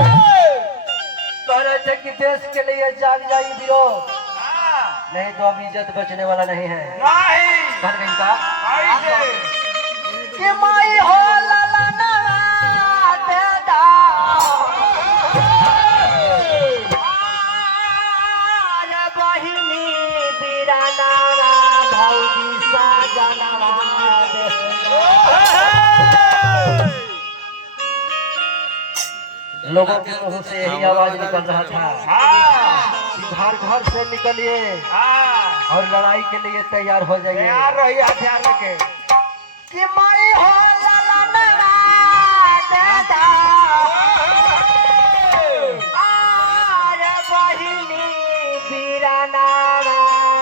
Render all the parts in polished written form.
रहे थे कि देश के लिए जाग जाई वीरो, नहीं तो अब इज्जत बचने वाला नहीं है। बन गई का कि माई हो लाला ना देदा रे बहिनी बीराना भौजी साजनवा लोगों के मुंह से यही आवाज निकल रहा था कि घर घर से निकलिए और लड़ाई के लिए तैयार हो जाइए। तैयार रहिए हथियार लेके कि माई हो लाला नवा दादा आरे बहिनी बीराना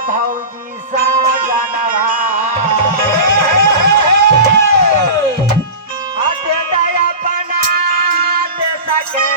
भौजी साजनवा आते दया बना दे सके